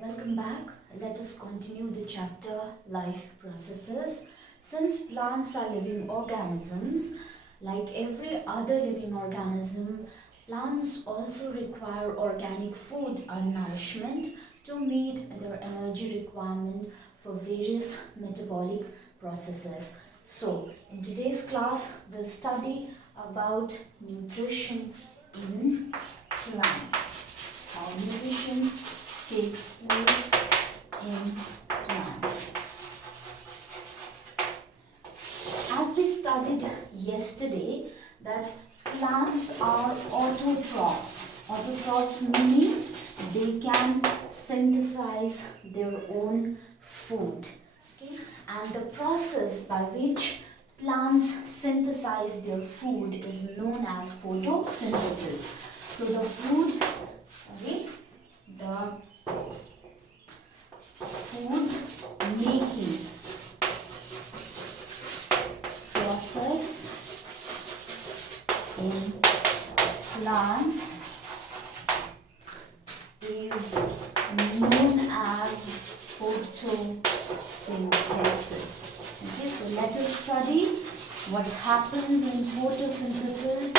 Welcome back. Let us continue the chapter Life Processes. Since plants are living organisms, like every other living organism, plants also require organic food and nourishment to meet their energy requirement for various metabolic processes. So, in today's class, we'll study about nutrition in plants. How nutrition takes place in plants. As we studied yesterday, that plants are autotrophs. Autotrophs meaning they can synthesize their own food. Okay? And the process by which plants synthesize their food is known as photosynthesis. So the food making process in plants is known as photosynthesis. Okay, so let us study what happens in photosynthesis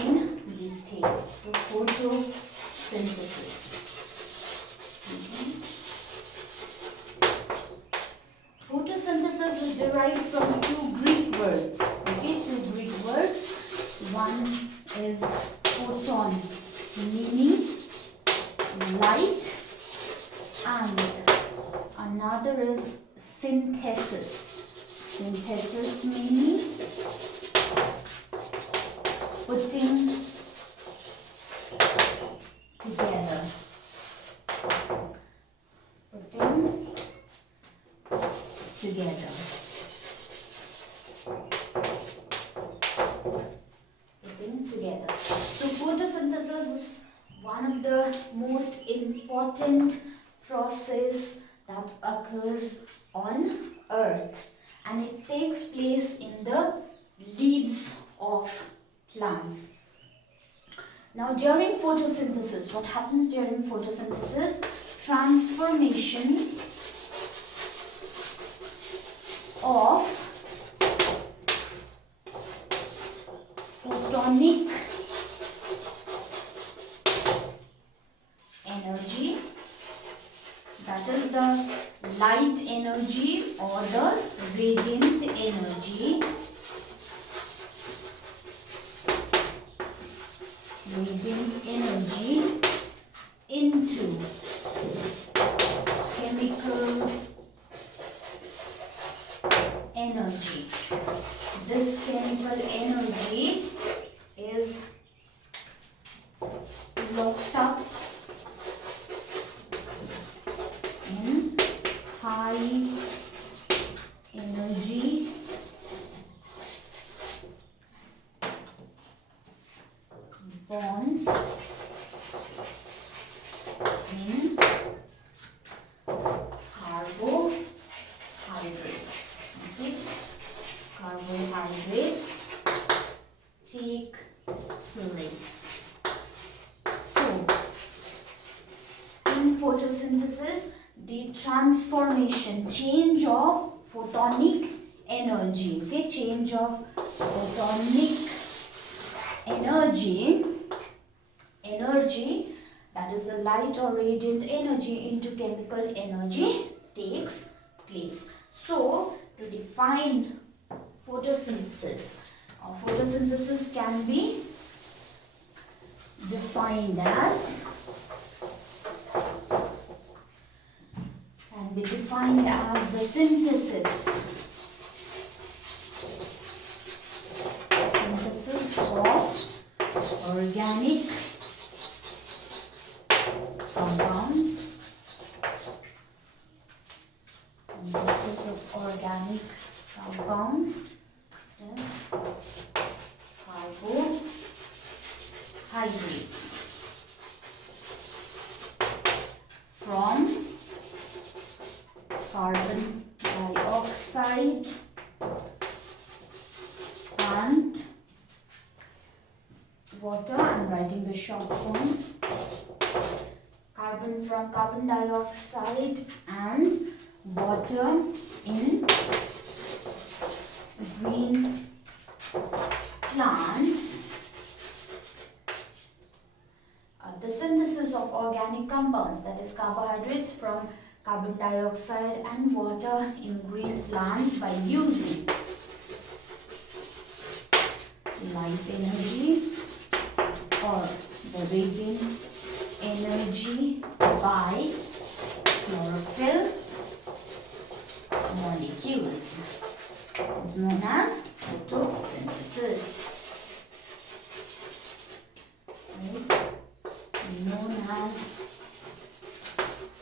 in detail. So photosynthesis. Photosynthesis is derived from two Greek words. Okay, two Greek words. One is photon, meaning light, and another is synthesis. Synthesis meaning putting together. Putting together. So photosynthesis is one of the most important process that occurs on earth, and it takes place in the leaves of plants. Now during photosynthesis, what happens during photosynthesis? Transformation of photonic energy, that is the light energy or the radiant energy, into chemical energy. This chemical energy is locked up in high energy bonds in carbohydrates. Okay? Carbohydrates take place. So, in photosynthesis, the transformation, change of photonic energy, okay, change of photonic energy, that is the light or radiant energy into chemical energy takes place. So, to define photosynthesis, photosynthesis can be defined as the synthesis of organic compounds, carbohydrates from carbon dioxide and water. I'm writing the short form. Carbon from carbon dioxide and water in green plants. The synthesis of organic compounds, that is carbohydrates, from carbon dioxide and water in green plants by using light energy or the radiant energy by chlorophyll molecules is known as photosynthesis. Is known as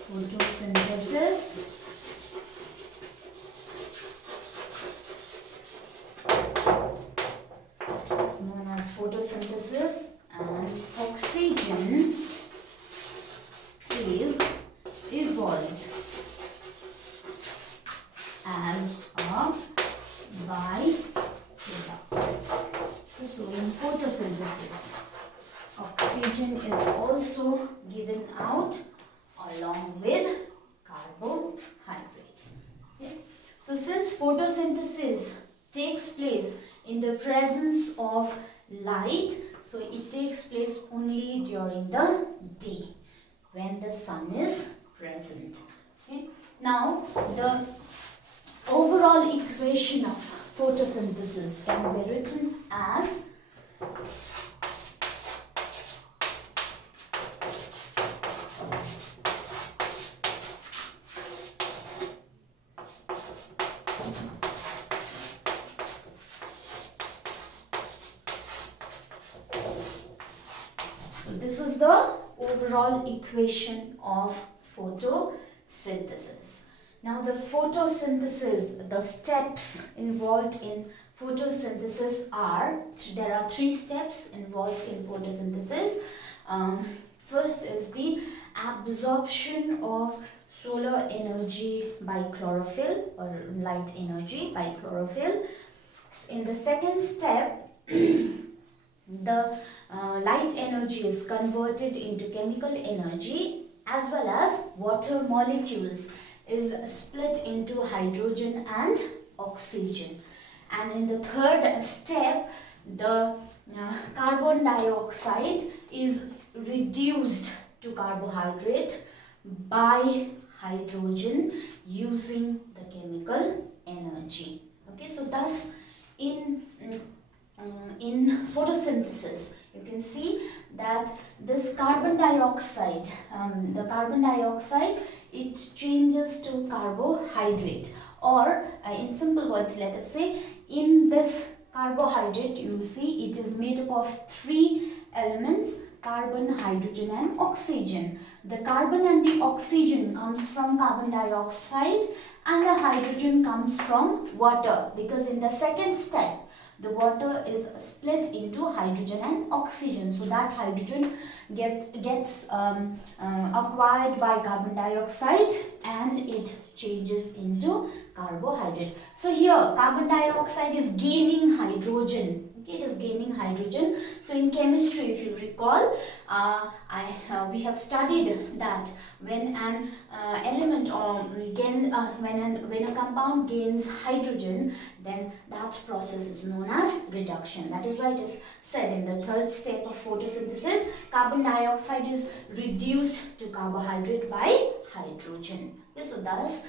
photosynthesis. Is known as photosynthesis, and oxygen is evolved as a byproduct. So in photosynthesis, oxygen is also given out along with carbohydrates. Okay? So since photosynthesis takes place in the presence of light, so it takes place only during the day when the sun is present. Okay? Now the overall equation of photosynthesis can be written as this is the overall equation of photosynthesis. Now the photosynthesis, the steps involved in photosynthesis are, there are 3 steps involved in photosynthesis. First is the absorption of solar energy by chlorophyll or light energy by chlorophyll. In the second step, the light energy is converted into chemical energy, as well as water molecules is split into hydrogen and oxygen. And in the third step, the carbon dioxide is reduced to carbohydrate by hydrogen using the chemical energy. Okay, so thus in photosynthesis, you can see that this carbon dioxide, it changes to carbohydrate, or in simple words, let us say, in this carbohydrate, you see it is made up of 3 elements: carbon, hydrogen and oxygen. The carbon and the oxygen comes from carbon dioxide, and the hydrogen comes from water, because in the second step the water is split into hydrogen and oxygen. So that hydrogen gets acquired by carbon dioxide and it changes into carbohydrate. So here carbon dioxide is gaining hydrogen. Okay, it is gaining hydrogen. So in chemistry, if you recall, we have studied that when an element or when a compound gains hydrogen, then that process is known as reduction. That is why it is said in the third step of photosynthesis, carbon dioxide is reduced to carbohydrate by hydrogen. Okay, so thus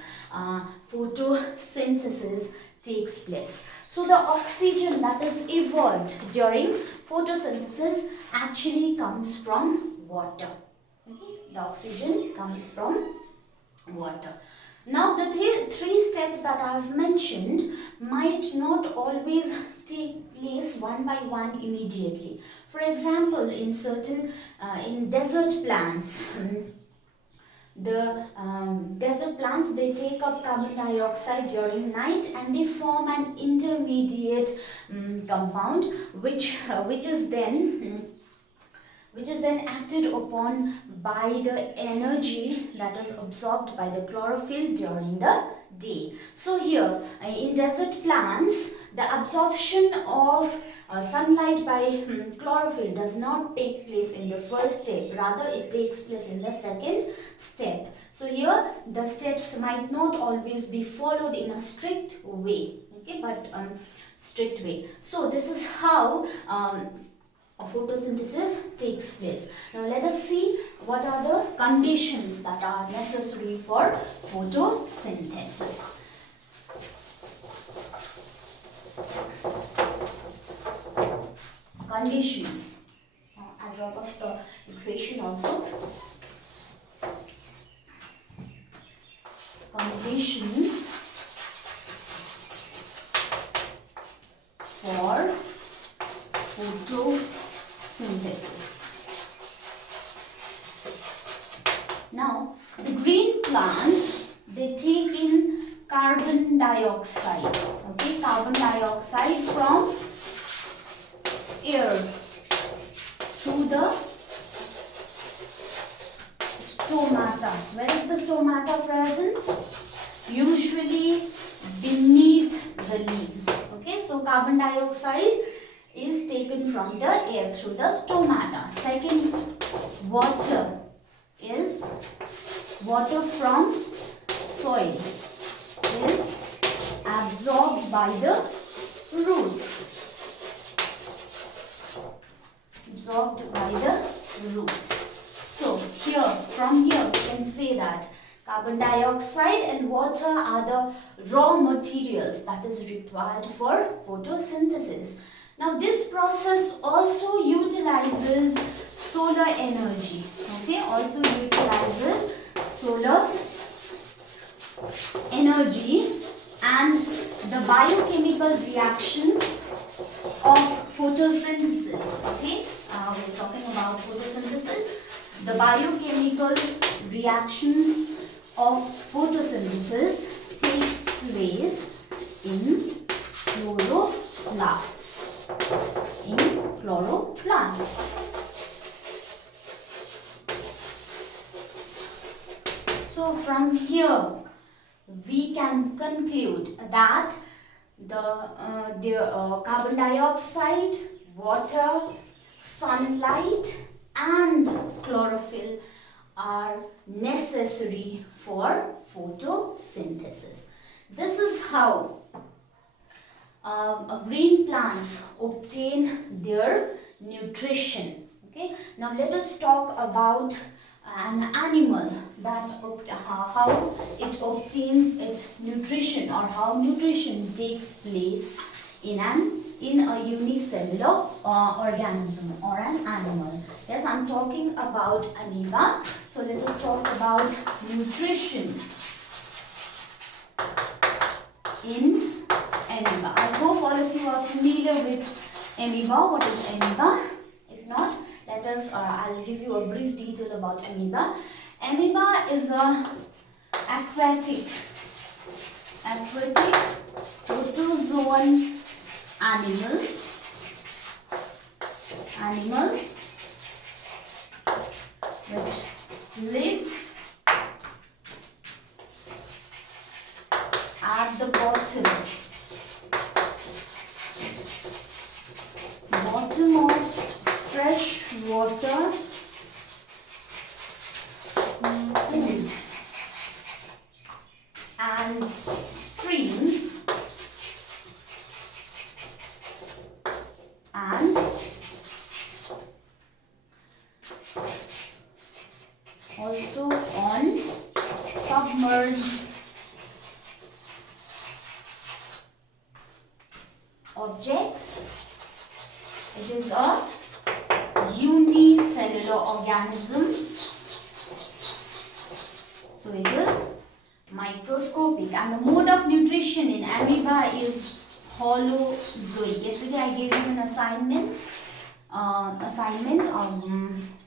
photosynthesis takes place. So the oxygen that is evolved during photosynthesis actually comes from water. Okay, the oxygen comes from water. Now the 3 steps that I have mentioned might not always take place one by one immediately. For example, in certain in desert plants, the desert plants, they take up carbon dioxide during night and they form an intermediate compound which is then acted upon by the energy that is absorbed by the chlorophyll during the day. So here in desert plants, the absorption of sunlight by chlorophyll does not take place in the first step, rather it takes place in the second step. So here the steps might not always be followed in a strict way, okay, but strict way. So this is how photosynthesis takes place. Now let us see what are the conditions that are necessary for photosynthesis. Conditions. I'll drop off the equation also. Conditions for photosynthesis. Now, the green plants, they take in carbon dioxide, okay, carbon dioxide from air through the stomata. Where is the stomata present? Usually beneath the leaves. Okay, so carbon dioxide is taken from the air through the stomata. Second, water is water from soil is absorbed by the roots. Absorbed by the roots. So here, from here we can say that carbon dioxide and water are the raw materials that is required for photosynthesis. Now this process also utilizes solar energy, okay, also utilizes solar energy and the biochemical reactions of photosynthesis, okay, we're talking about photosynthesis. The biochemical reaction of photosynthesis takes place in chloroplasts. In chloroplasts. So from here we can conclude that the carbon dioxide, water, sunlight and chlorophyll are necessary for photosynthesis. This is how green plants obtain their nutrition. Okay. Now let us talk about an animal that how it obtains its nutrition or how nutrition takes place in a unicellular organism or an animal. Yes, I'm talking about amoeba. So let us talk about nutrition in amoeba. I hope all of you are familiar with amoeba. What is amoeba? If not, let us I'll give you a brief detail about amoeba. Amoeba is a aquatic protozoan animal which lives at the bottom of fresh water pools and streams and also on submerged objects. It is a unicellular organism, so it is microscopic, and the mode of nutrition in amoeba is holozoic. Yesterday I gave you an assignment.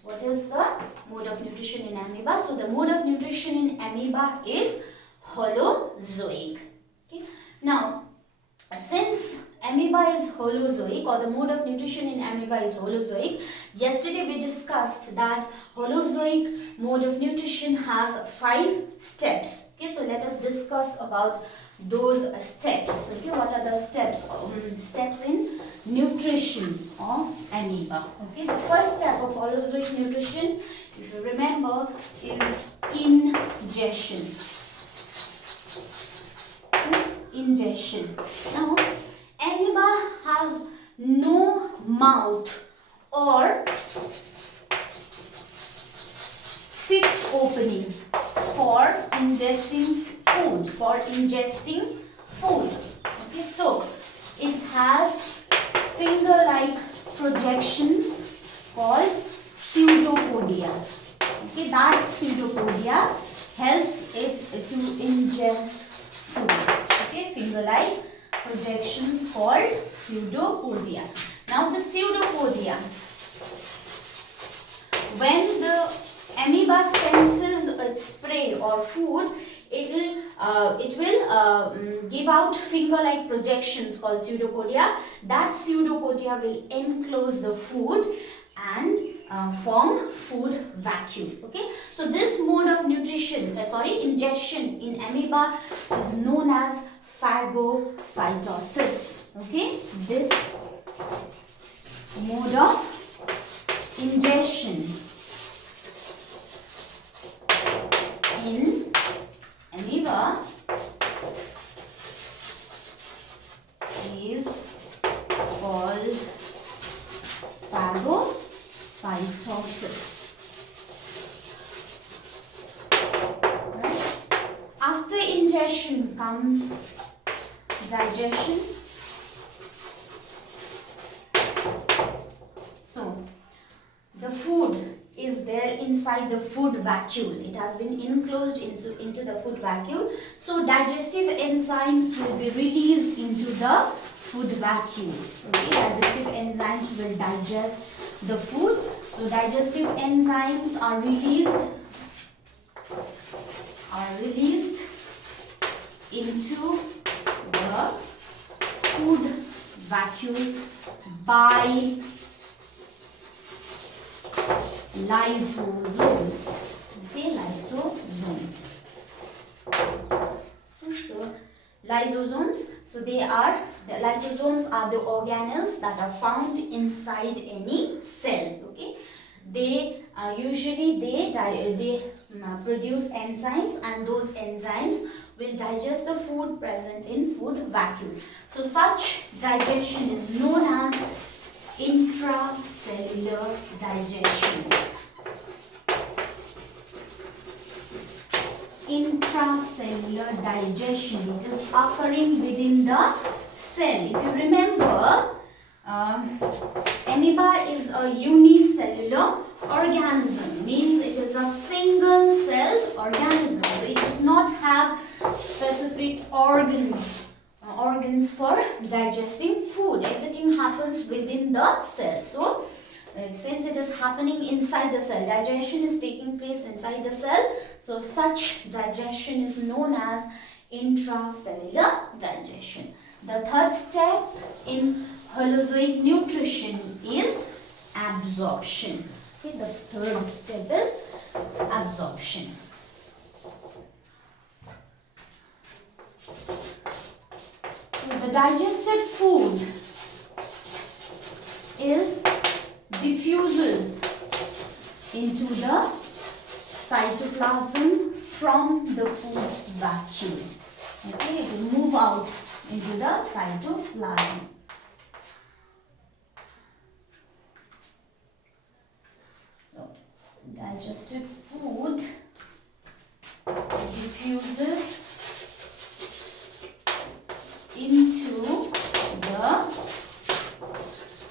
What is the mode of nutrition in amoeba? So the mode of nutrition in amoeba is holozoic. Okay. Now, since amoeba is holozoic, or the mode of nutrition in amoeba is holozoic, yesterday we discussed that holozoic mode of nutrition has 5 steps. Okay, Okay, so let us discuss about those steps. Okay, what are the steps? Steps in nutrition of amoeba. Okay, the first step of holozoic nutrition, if you remember, is ingestion. Okay, ingestion. Now, amoeba has no mouth or fixed opening for ingesting food. Okay, so it has finger-like projections called pseudopodia. Okay, that pseudopodia helps it to ingest food. Okay, finger-like projections called pseudopodia. Now the pseudopodia, when the amoeba senses its prey or food, it will give out finger-like projections called pseudopodia. That pseudopodia will enclose the food and form food vacuole. Okay, so this mode of ingestion in amoeba is known as phagocytosis. Okay, this mode of ingestion in amoeba is called phagocytosis. Right? After ingestion comes digestion. So the food is there inside the food vacuole. It has been enclosed into the food vacuole. So digestive enzymes will be released into the food vacuoles. Okay, digestive enzymes will digest the food. So digestive enzymes are released into the food vacuole by lysosomes. Okay, lysosomes. So lysosomes, the lysosomes are the organelles that are found inside any cell. Okay, they usually produce enzymes, and those enzymes will digest the food present in food vacuole. So such digestion is known as intracellular digestion. Intracellular digestion, it is occurring within the cell. If you remember, amoeba is a unicellular organism, means it is a single celled organism. So it does not have specific organs for digesting food. Everything happens within the cell. So since it is happening inside the cell, digestion is taking place inside the cell, so such digestion is known as intracellular digestion. The third step in holozoic nutrition is absorption. Okay, the third step is absorption. The digested food diffuses into the cytoplasm from the food vacuole. Okay, it will move out into the cytoplasm. So, digested food diffuses into the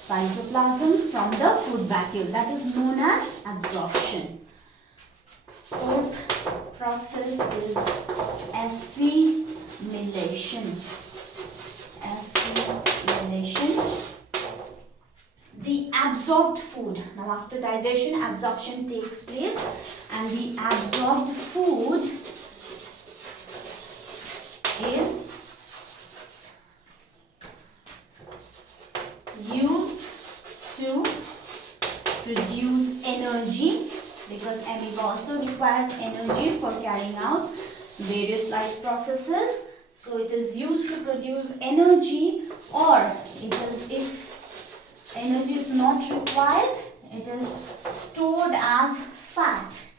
cytoplasm from the food vacuole. That is known as absorption. Fourth process is assimilation. Assimilation. The absorbed food. Now after digestion, absorption takes place, and the absorbed food is used to produce energy, because amoeba also requires energy for carrying out various life processes. So it is used to produce energy, or it is, if energy is not required, it is stored as fat.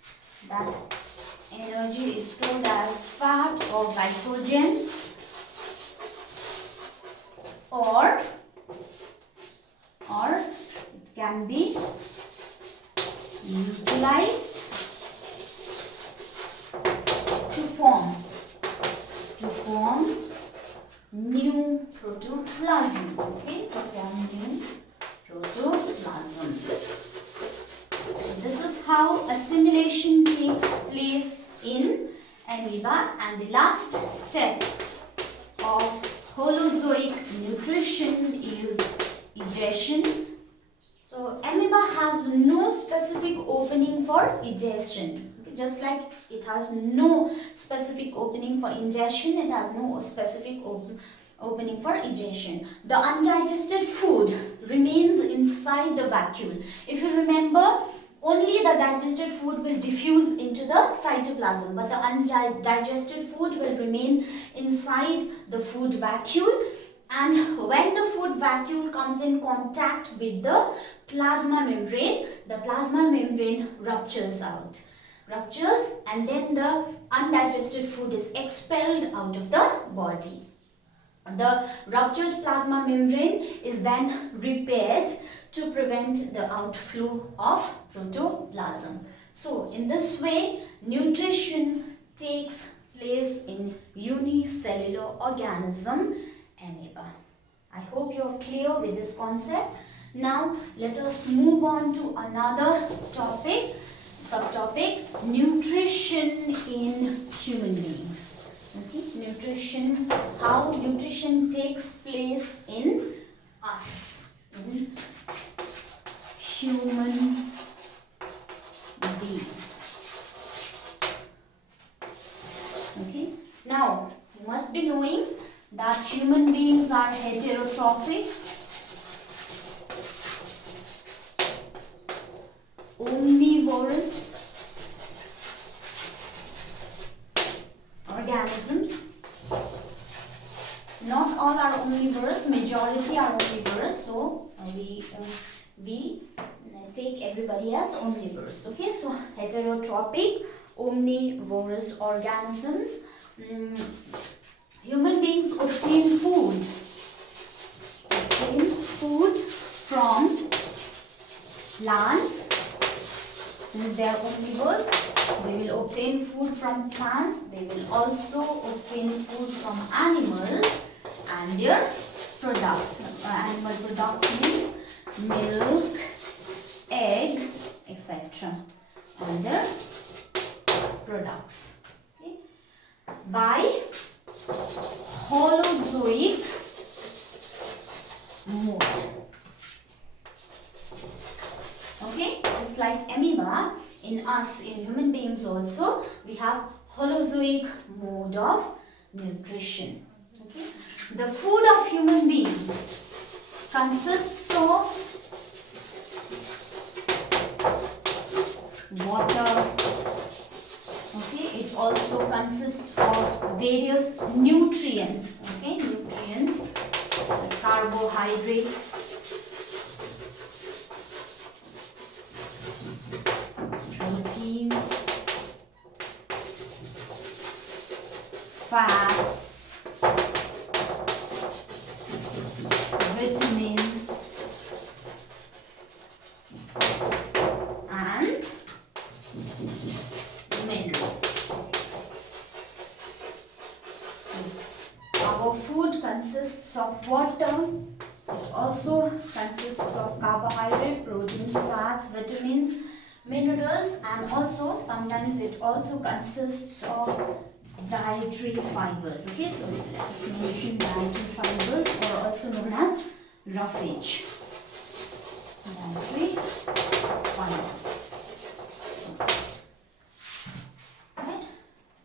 That energy is stored as fat or glycogen, or it can be utilized to form new protoplasm. Okay, to form new protoplasm. So this is how assimilation takes place in amoeba, and the last step of holozoic nutrition is egestion. So amoeba has no specific opening for egestion. Just like it has no specific opening for ingestion, it has no specific opening for egestion. The undigested food remains inside the vacuole. If you remember, only the digested food will diffuse into the cytoplasm, but the undigested food will remain inside the food vacuole. And when the food vacuole comes in contact with the plasma membrane, the plasma membrane ruptures, and then the undigested food is expelled out of the body. The ruptured plasma membrane is then repaired to prevent the outflow of protoplasm. So in this way, nutrition takes place in unicellular organism amoeba. I hope you are clear with this concept. Now let us move on to another subtopic, nutrition in human beings. Okay, nutrition, how nutrition takes place in us, in human beings. Okay, now you must be knowing that human beings are heterotrophic, omnivorous organisms. Not all are omnivorous, majority are omnivorous, so we take everybody as omnivorous. Okay, so heterotrophic, omnivorous organisms. Human beings obtain food from plants. Since they are omnivores, they will obtain food from plants. They will also obtain food from animals and their products. Animal products means milk, egg, etc. and their products. Okay. By holozoic mode. Okay, just like amoeba, in us, in human beings also, we have holozoic mode of nutrition. Okay, the food of human being consists of water. Okay, it also consists of various nutrients. Okay, nutrients like carbohydrates, proteins, fats, vitamins, and minerals. So, our food consists of water. It also consists of carbohydrate, proteins, fats, vitamins, minerals, and also sometimes it also consists of dietary fibers. Okay, so let us mention dietary fibers, or also known as roughage. Dietary fiber. Right.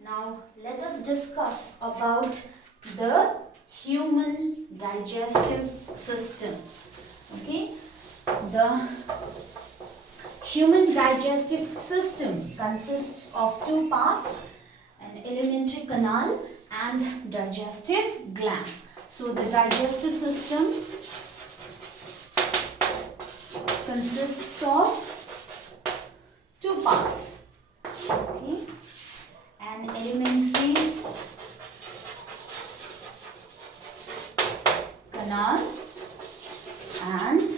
Now let us discuss about the human digestive system. Okay, the human digestive system consists of two parts, an alimentary canal and digestive glands. So the digestive system consists of two parts. Okay, an alimentary canal and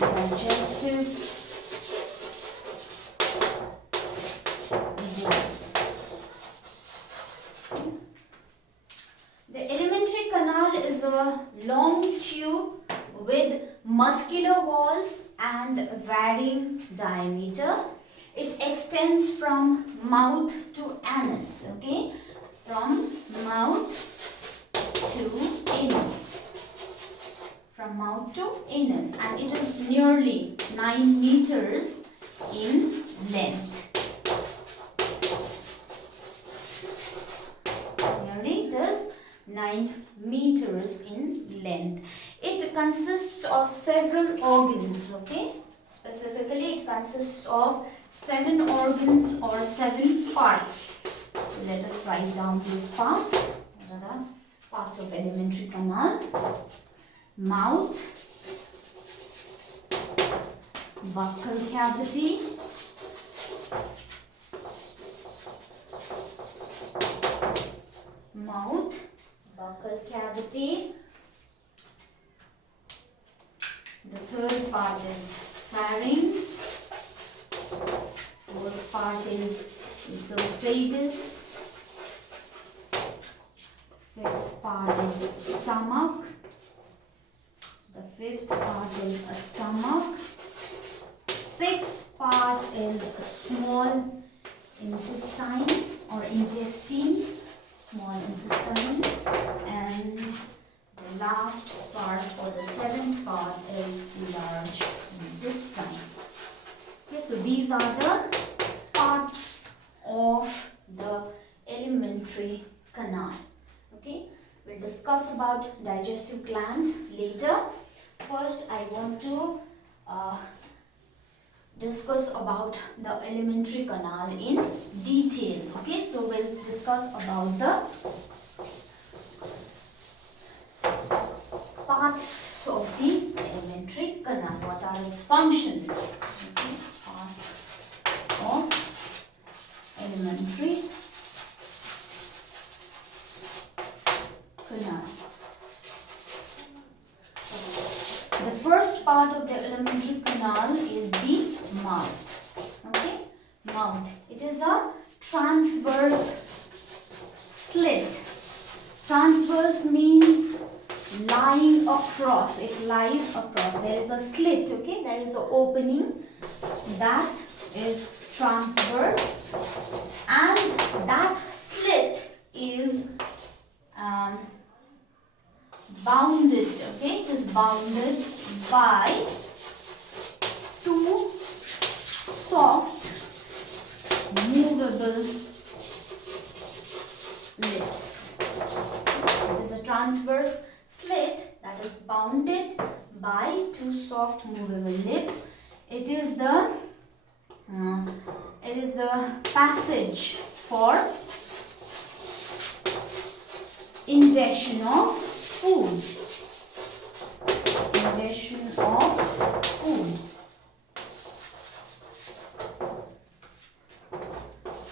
digestive glands. The alimentary canal is a long tube with muscular walls and varying diameter. It extends from mouth to anus, okay? From mouth to anus. From mouth to anus, and it is nearly 9 meters in length. Nearly it is 9 meters in length. It consists of several organs, okay? Specifically, it consists of 7 organs or 7 parts. So let us write down these parts. What are the parts of alimentary canal? Mouth, buccal cavity, mouth, buccal cavity. The third part is pharynx. Fourth part is esophagus. Fifth part is stomach. The fifth part is a stomach. Sixth part is a small intestine or intestine. Small intestine. And the last part or the seventh part is large intestine. Okay, so these are the parts of the alimentary canal. Okay, we'll discuss about digestive glands later. First, I want to discuss about the alimentary canal in detail. Okay, so we'll discuss about the parts of the alimentary canal. What are its functions? Okay, part of alimentary canal. The first part of the alimentary canal is the mouth. Okay, mouth. It is a transverse slit. Transverse means lying across. It lies across. There is a slit. Okay, there is an opening that is transverse, and that slit is bounded. Okay, it is bounded by two soft movable lips. It is a transverse slit that is bounded by two soft movable lips. It is the passage for ingestion of food. Ingestion of food.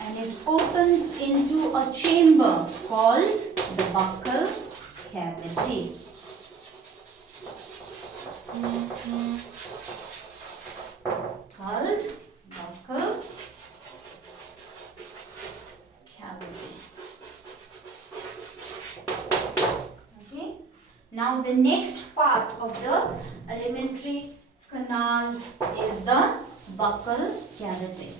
And it opens into a chamber called the buccal cavity. Called buccal cavity. Okay. Now the next part of the alimentary canal is the buccal cavity.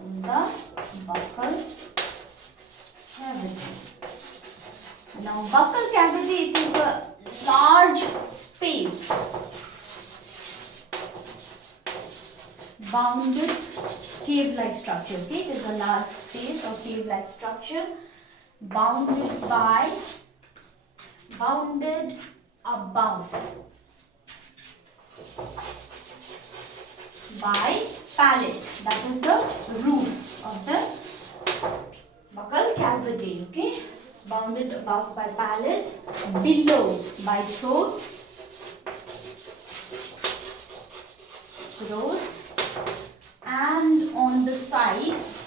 Is the buccal cavity. Now buccal cavity, it is a large space bounded cave-like structure. Okay, it is a large space or cave-like structure bounded above by palate. That is the roof of the buccal cavity. Okay, it's bounded above by palate, below by throat, and on the sides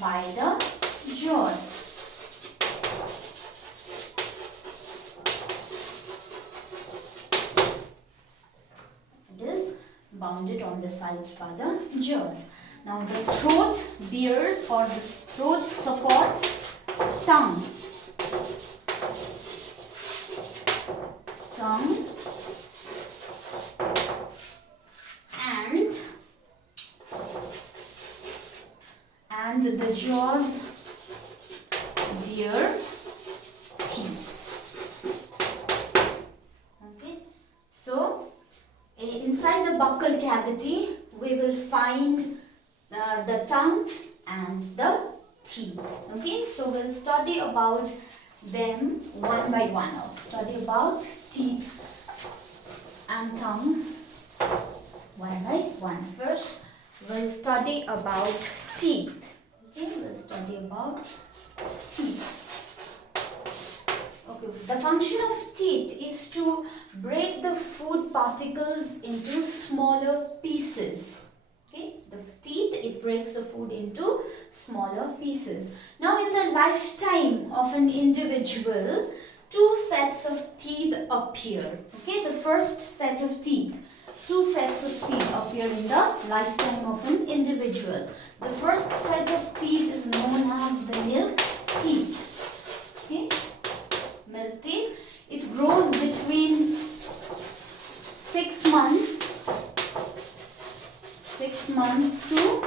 by the jaws. It is bounded on the sides by the jaws. Now the throat bears, or the throat supports tongue. And the jaws bear teeth. Okay, so inside the buccal cavity we will find the tongue and the teeth. Okay, so we'll study about them one by one. I'll study about teeth and tongue one by one. First, we'll study about teeth. Okay, we'll study about teeth. Okay, the function of teeth is to break the food particles into smaller pieces. Okay, the teeth, it breaks the food into smaller pieces. Now, in the lifetime of an individual, two sets of teeth appear. Okay, the first set of teeth. Two sets of teeth appear in the lifetime of an individual. The first set of teeth is known as the milk teeth. Okay, milk teeth. It grows between 6 months to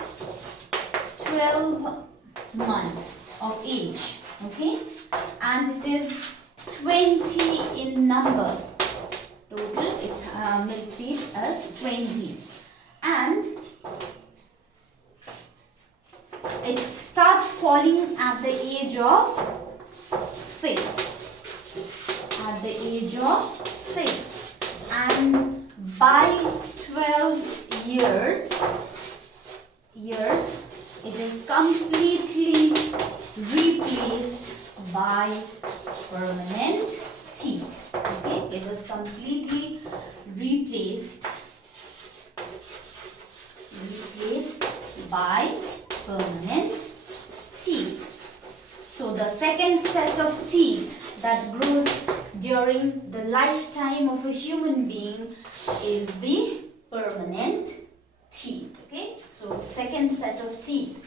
12 months of age. Okay, and it is 20 in number. Total milk teeth is 20, and it starts falling at the age of 6. At the age of 6, and by 12 years it is completely replaced by permanent teeth. Okay, it is completely replaced by permanent teeth. So the second set of teeth that grows during the lifetime of a human being is the permanent teeth. Okay, so second set of teeth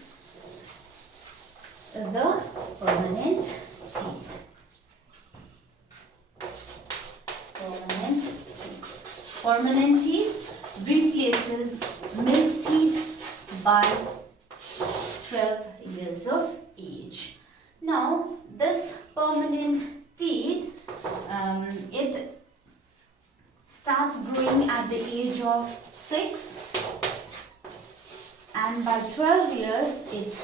is the permanent teeth. Permanent teeth replaces milk teeth by 12 years of age. Now, this permanent teeth, it starts growing at the age of 6, and by 12 years it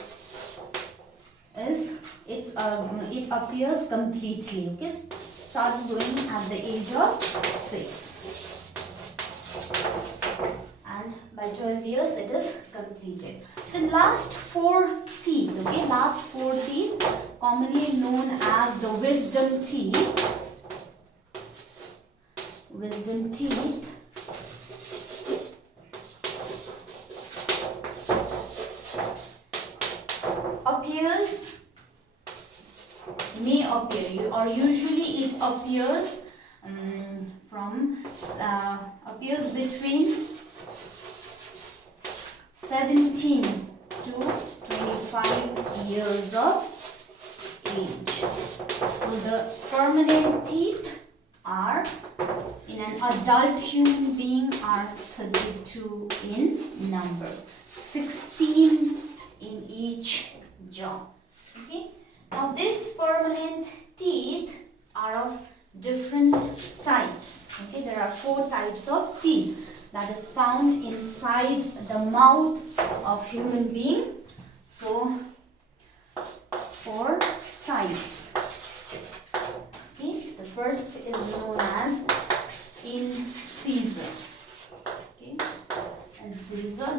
appears completely. Okay, starts growing at the age of 6. And by 12 years it is completed. The last 4 teeth, okay, last 4 teeth, commonly known as the wisdom teeth. Wisdom teeth may appear, or usually it appears appears between 17 to 25 years of age. So the permanent teeth are, in an adult human being, are 32 in number, 16 in each jaw. Okay. Now these permanent teeth are of different types. Okay, there are 4 types of teeth that is found inside the mouth of human being. So 4 types. Okay, the first is known as incisor.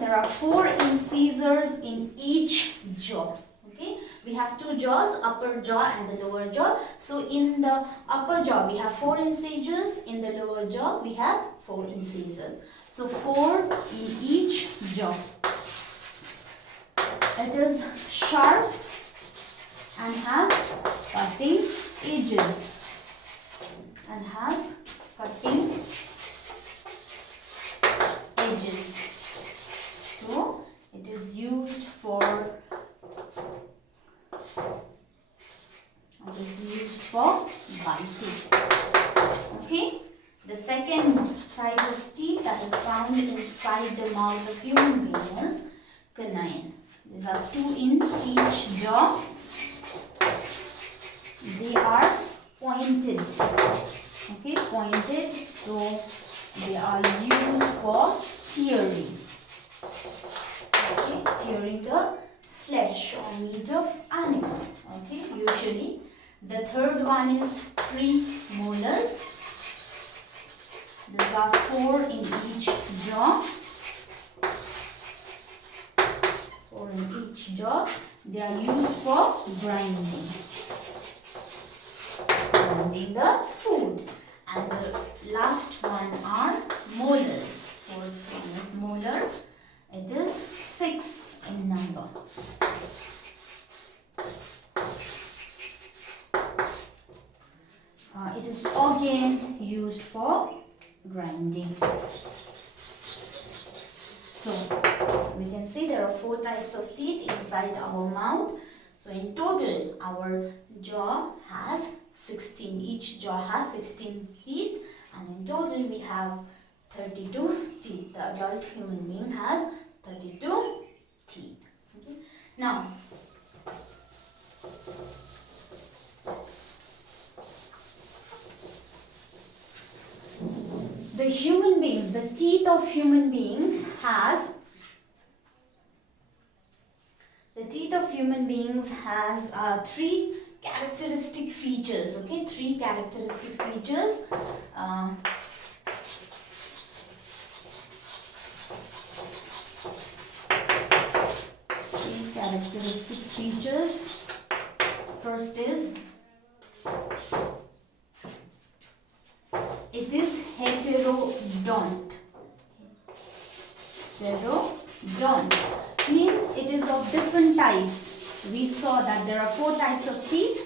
there are 4 incisors in each jaw. Okay, we have 2 jaws, upper jaw and the lower jaw. So in the upper jaw we have 4 incisors, in the lower jaw we have 4 incisors. So 4 in each jaw. It is sharp and has cutting edges. And has cutting edges. So it is used for biting. Okay. The second type of teeth that is found inside the mouth of human being is canine. These are 2 in each jaw. They are pointed. Okay, pointed. So they are used for tearing. Okay, tearing the flesh or meat of animal. Okay, usually. The third one is premolars. These are 4 in each jaw. 4 in each jaw. They are used for grinding the food. And the last one are molars. Fourth one is molar. It is 6 in number. It is again used for grinding. So we can see there are 4 types of teeth inside our mouth. So in total our jaw has 16. Each jaw has 16 teeth, and in total we have 32 teeth. The adult human being has 32 teeth. Okay. Now the human beings, the teeth of human beings has three characteristic features. Okay, 3 characteristic features. First is it is heterodont. Heterodont means it is of different types. We saw that there are 4 types of teeth: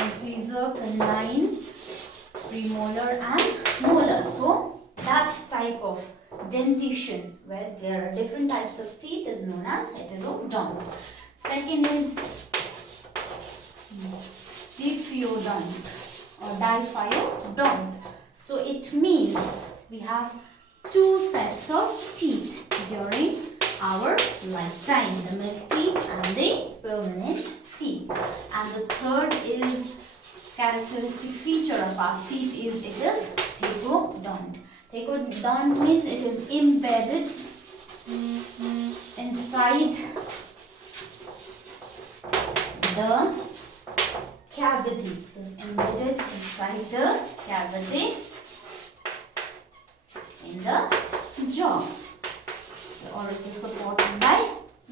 incisor, canine, premolar and molar. So that type of dentition where there are different types of teeth is known as heterodont. Second is diphyodont or diphyodont. So it means we have 2 sets of teeth during our lifetime, the milk teeth and the permanent teeth. And the third is characteristic feature of our teeth is it is thecodont. Thecodont means it is embedded inside the cavity. It is embedded inside the cavity in the jaw, or it is supported by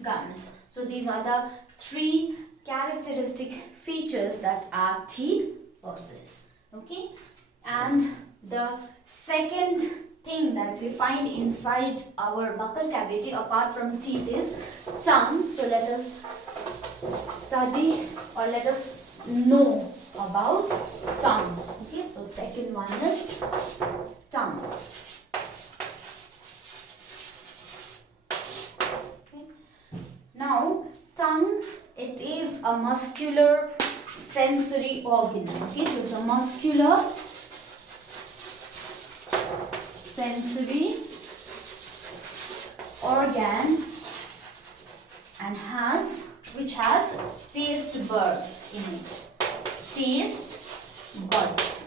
gums. So these are the 3 characteristic features that our teeth possess. Okay, and the second thing that we find inside our buccal cavity apart from teeth is tongue. So let us study or let us know about tongue. Okay, so second one is tongue. Okay. Now tongue, it is a muscular sensory organ. Okay, it is a muscular sensory organ and which has taste buds in it. Taste buds.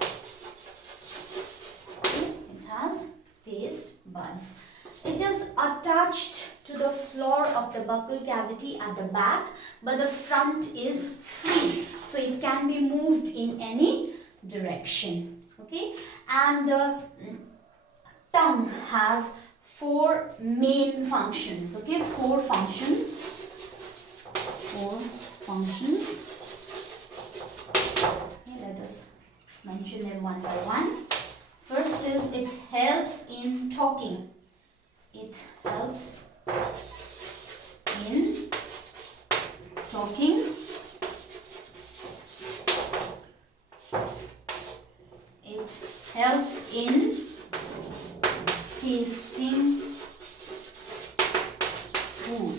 Okay, it has taste buds. It is attached to the floor of the buccal cavity at the back, but the front is free, so it can be moved in any direction. Okay, and the tongue has four main functions. Okay, four functions. Okay, let us mention them one by one. First is it helps in talking. It helps in talking. It helps in tasting food.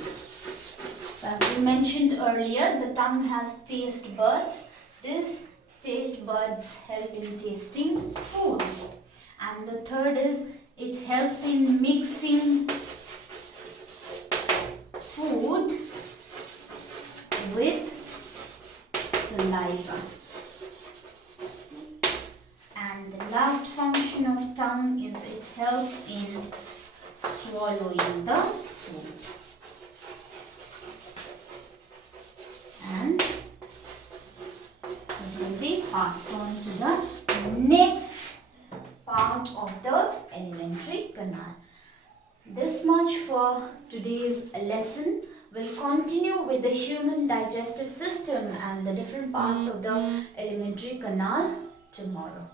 So as we mentioned earlier, the tongue has taste buds. These taste buds help in tasting food. And the third is it helps in mixing food with saliva. And the last function of tongue is it helps in swallowing the food. And it will be passed on to the next part of the alimentary canal. This much for today's lesson. We'll continue with the human digestive system and the different parts of the alimentary canal tomorrow.